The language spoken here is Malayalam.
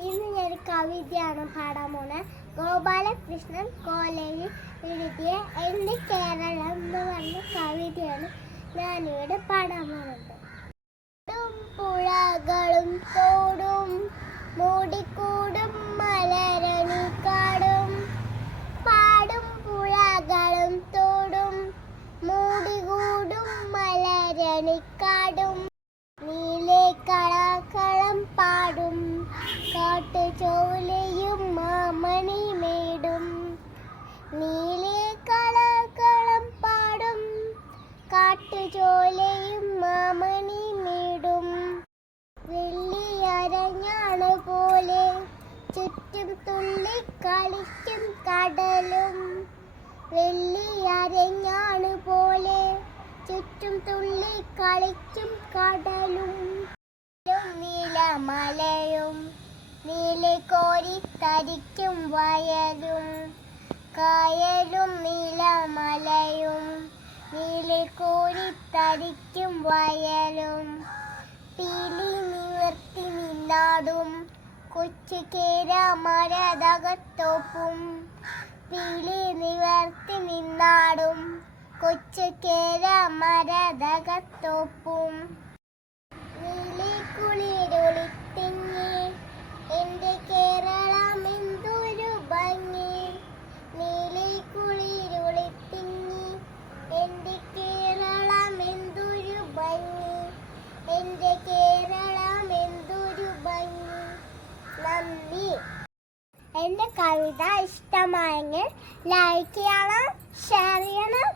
ഇന്ന് ഞാൻ കവിതയാണ് പാടാൻ പോണത് ഗോപാലകൃഷ്ണൻ കോലേജിൽ എഴുതിയ എന്റെ കേരളം എന്ന് പറഞ്ഞ കവിതയാണ് ഞാനിവിടെ പാടാൻ പോകുന്നത്. പുഴകളും തോടും മൂടിക്കൂടും മലരണിക്കാടും പാടും പുഴകളും തോടും മൂടികൂടും മലരണിക്കാടും കാട്ടുചോലയും മാമണി മേടും വെള്ളിയരഞ്ഞാണ് പോലെ ചുറ്റും തുള്ളി കളിക്കും കടലും. വെള്ളിയരഞ്ഞാണ് പോലെ ചുറ്റും തുള്ളി കളിക്കും കടലും. നീലമലയും നീലക്കോരി തരിക്കും വയലും. കായലും നീലമലയും നീലെ കോരി വയലും. പീലി നിവർത്തി നിന്നാടും. കൊച്ചു കേര മരതകത്തോപ്പും പീലി നിവർത്തി നിന്നാടും. കൊച്ചു കേര എന്റെ കവിത ഇഷ്ടമായെങ്കിൽ ലൈക്ക് ചെയ്യണം ഷെയർ ചെയ്യണം.